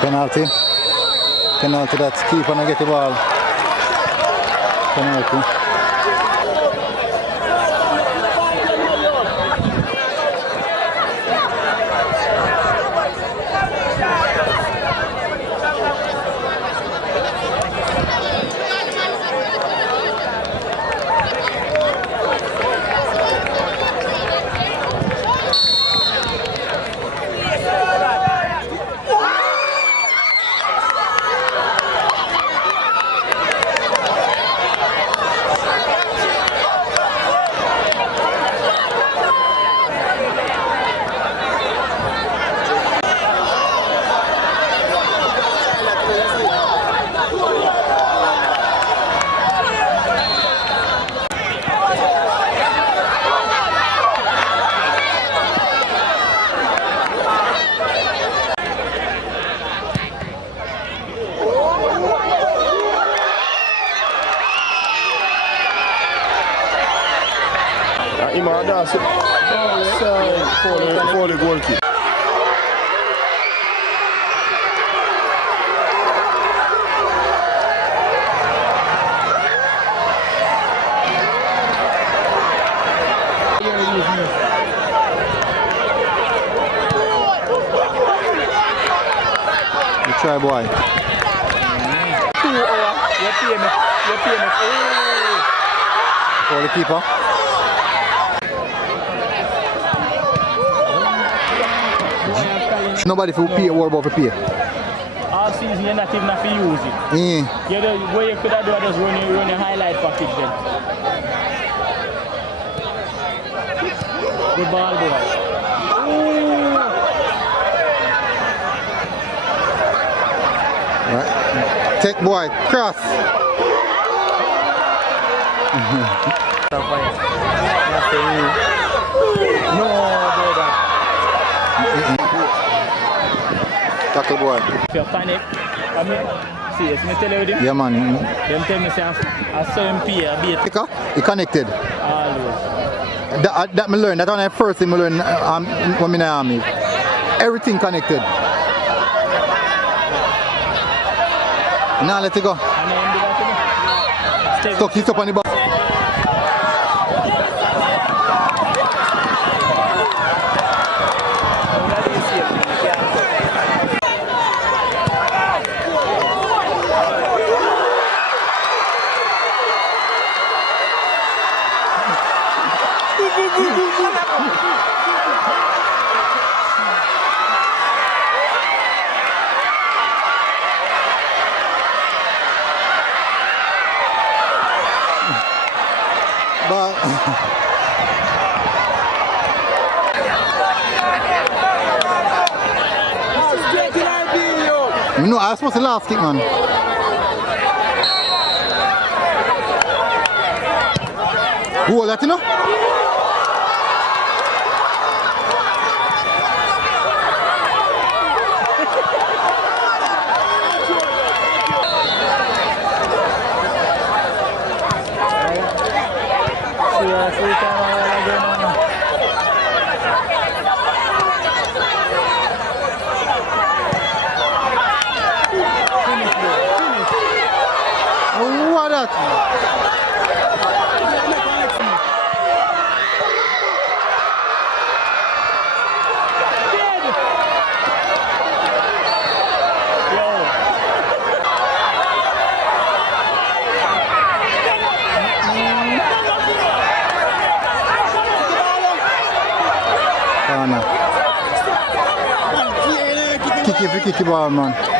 Penalty. Penalty, that's keeper and get the ball. Penalty. For the goal kick. You try, boy. 2 hours. You're paying it. For the keeper. Nobody will pay or about to pay. All season you're not even have to use it. Yeah. What you could have done is run your highlight package then. Good ball, boy. Right. Take boy, cross. No, brother. Tackle boy. If you panic, I mean, see, it's me tell you them. Yeah, man. Them tell me say I saw him pay a bit. He connected. Always. That me learn. That's one of the first thing I learn when I'm in the army. Everything connected. Now let it go. And then do that to me. Stuck his up on the ball. But no, I was supposed to last kick, man. Who was that, you know? What that? Kick ball, man.